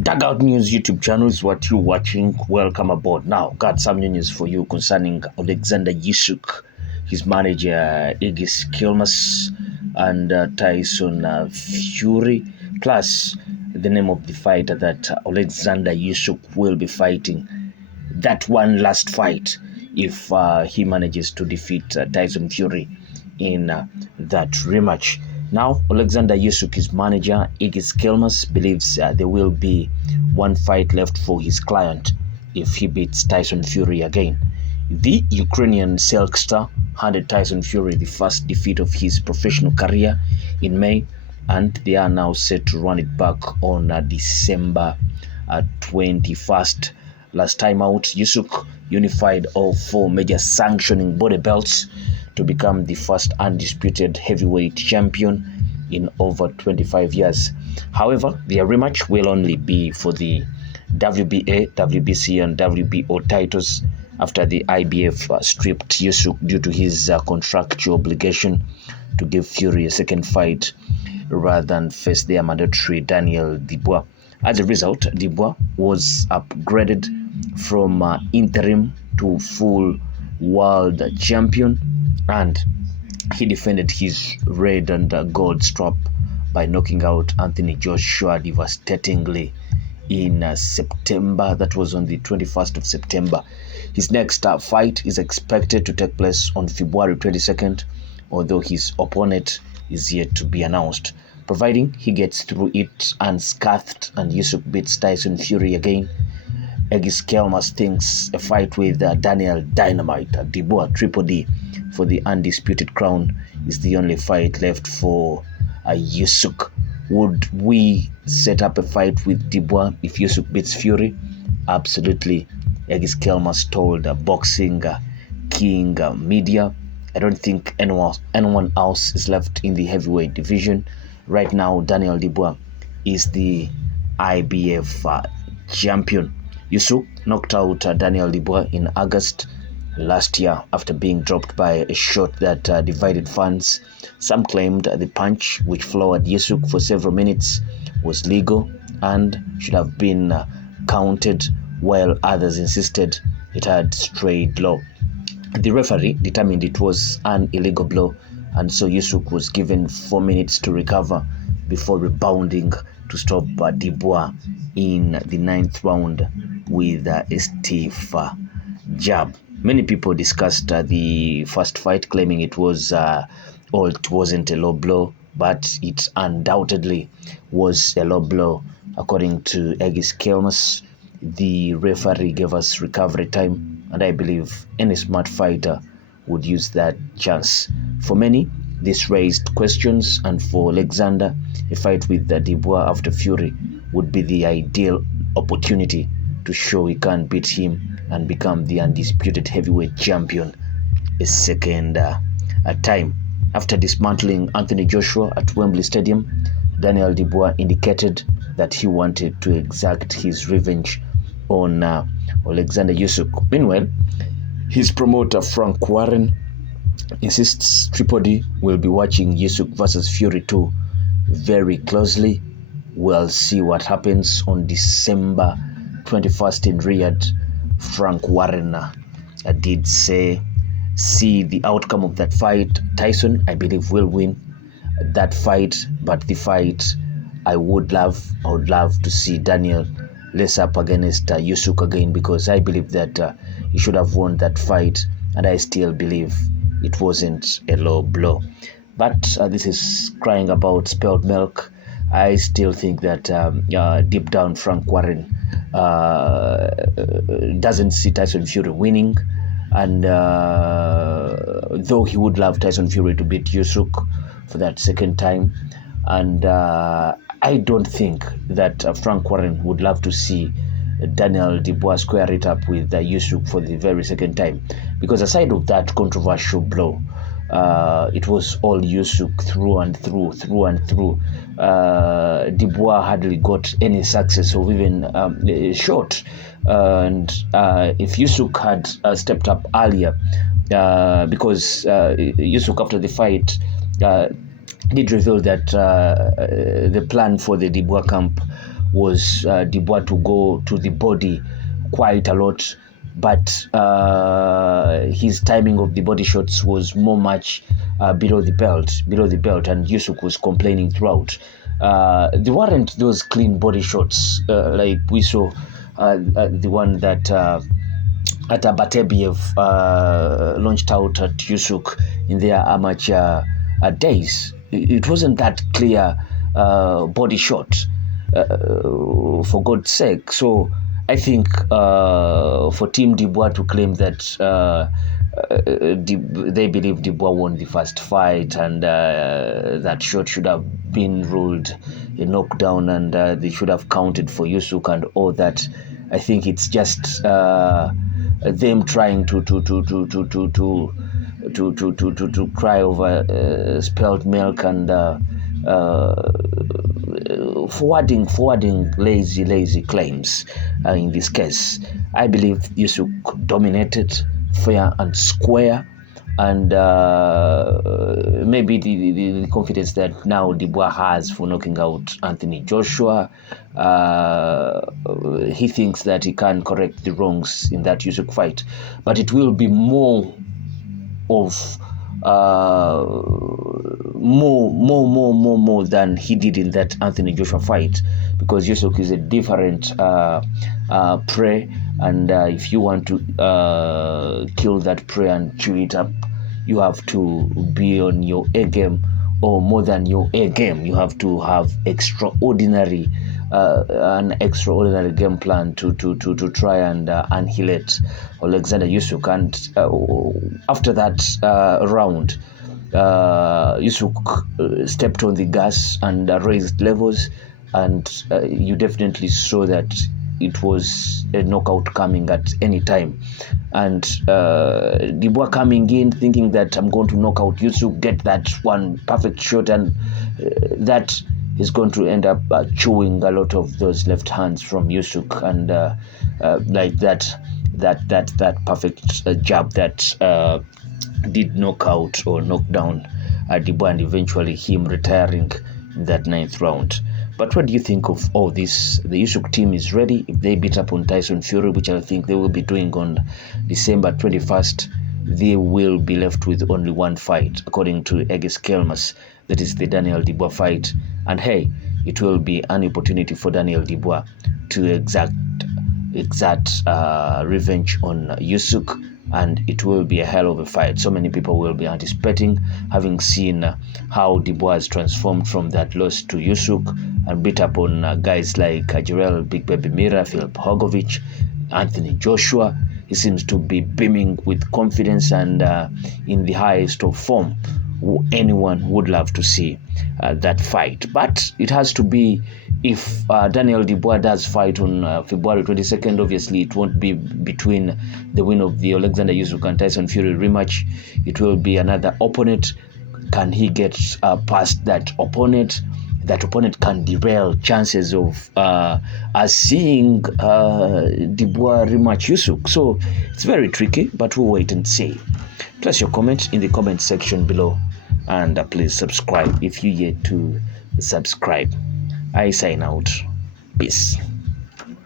Dugout News YouTube channel is what you're watching. Welcome aboard. Now, got some news for you concerning Oleksandr Usyk, his manager Egis Klimas, and Tyson Fury, plus the name of the fighter that Oleksandr Usyk will be fighting. That one last fight, if he manages to defeat Tyson Fury in that rematch. Now, Oleksandr Usyk, his manager, Egis Klimas, believes there will be one fight left for his client if he beats Tyson Fury again. The Ukrainian slickster handed Tyson Fury the first defeat of his professional career in May, and they are now set to run it back on December 21st. Last time out, Usyk unified all four major sanctioning body belts to become the first undisputed heavyweight champion in over 25 years. However, their rematch will only be for the WBA, WBC, and WBO titles after the IBF stripped Usyk due to his contractual obligation to give Fury a second fight rather than face their mandatory Daniel Dubois. As a result, Dubois was upgraded from interim to full world champion, and he defended his red and gold strap by knocking out Anthony Joshua devastatingly in September. That was on the 21st of September. His next fight is expected to take place on February 22nd, although his opponent is yet to be announced. Providing he gets through it unscathed and Usyk beats Tyson Fury again, Egis Klimas thinks a fight with Daniel Dynamite Dubois Triple D for the undisputed crown is the only fight left for Usyk. Would we set up a fight with Dubois if Usyk beats Fury? Absolutely, Egis Klimas told Boxing King Media. I don't think anyone else is left in the heavyweight division. Right now, Daniel Dubois is the IBF champion. Usyk knocked out Daniel Dubois in August last year after being dropped by a shot that divided fans. Some claimed the punch, which floored Usyk for several minutes, was legal and should have been counted, while others insisted it had strayed low. The referee determined it was an illegal blow, and so Usyk was given 4 minutes to recover before rebounding to stop Dubois in the 9th round with a stiff jab. Many people discussed the first fight, claiming it wasn't a low blow, but it undoubtedly was a low blow. According to Egis Klimas, the referee gave us recovery time, and I believe any smart fighter would use that chance. For many, this raised questions, and for Oleksandr, a fight with Dubois after Fury would be the ideal opportunity to show he can beat him and become the undisputed heavyweight champion a second time. After dismantling Anthony Joshua at Wembley Stadium, Daniel Dubois indicated that he wanted to exact his revenge on Oleksandr Usyk. Meanwhile, his promoter Frank Warren insists Triple D will be watching Usyk versus Fury 2 very closely. We'll see what happens on December 21st in Riyadh. Frank Warren did say, see the outcome of that fight. Tyson, I believe, will win that fight, but the fight I would love to see Daniel lace up against Usyk again, because I believe that he should have won that fight, and I still believe it wasn't a low blow. But this is crying about spilled milk. I still think that deep down Frank Warren doesn't see Tyson Fury winning, and though he would love Tyson Fury to beat Usyk for that second time, and I don't think that Frank Warren would love to see Daniel Dubois square it up with Usyk for the very second time, because aside of that controversial blow, it was all Usyk through and through. Dubois hardly got any success of even a shot, and if Usyk had stepped up earlier, because Usyk after the fight did reveal that the plan for the Dubois camp was Dubois to go to the body quite a lot, but his timing of the body shots was more much below the belt, and Usyk was complaining throughout. There weren't those clean body shots like we saw the one that Batabiev launched out at Usyk in their amateur days. It wasn't that clear body shot, for God's sake. So I think for Team Dubois to claim that they believe Dubois won the first fight and that shot should have been ruled a knockdown and they should have counted for Usyk and all that, I think it's just them trying to cry over spilled milk and forwarding lazy claims. In this case, I believe Usyk dominated fair and square, and maybe the confidence that now Dubois has for knocking out Anthony Joshua, he thinks that he can correct the wrongs in that Usyk fight, but it will be more of more than he did in that Anthony Joshua fight, because Usyk is a different prey, and if you want to kill that prey and chew it up, you have to be on your A game, or more than your A game. You have to have an extraordinary game plan to try and annihilate Oleksandr Usyk. And after that round, Usyk stepped on the gas and raised levels, and you definitely saw that it was a knockout coming at any time. And Dubois coming in thinking that I'm going to knock out Usyk, get that one perfect shot, and that is going to end up chewing a lot of those left hands from Usyk, and like that perfect jab that did knock out or knock down Dubois, and eventually him retiring in that 9th round. But what do you think of all this? The Usyk team is ready. If they beat up on Tyson Fury, which I think they will be doing on December 21st, they will be left with only one fight, according to Egis Klimas. That is the Daniel Dubois fight. And hey, it will be an opportunity for Daniel Dubois to exact revenge on Usyk, and it will be a hell of a fight. So many people will be anticipating, having seen how Dubois has transformed from that loss to Usyk and beat up on guys like Jarrell Big Baby Mira, Filip Hogovic, Anthony Joshua. He seems to be beaming with confidence and in the highest of form. Anyone would love to see that fight, but it has to be if Daniel Dubois does fight on February 22nd. Obviously, it won't be between the win of the Oleksandr Usyk and Tyson Fury rematch. It will be another opponent. Can he get past that opponent? That opponent can derail chances of us seeing Dubois rematch Usyk. So it's very tricky, but we'll wait and see. Place your comment in the comment section below, and please subscribe if you yet to subscribe. I sign out. Peace.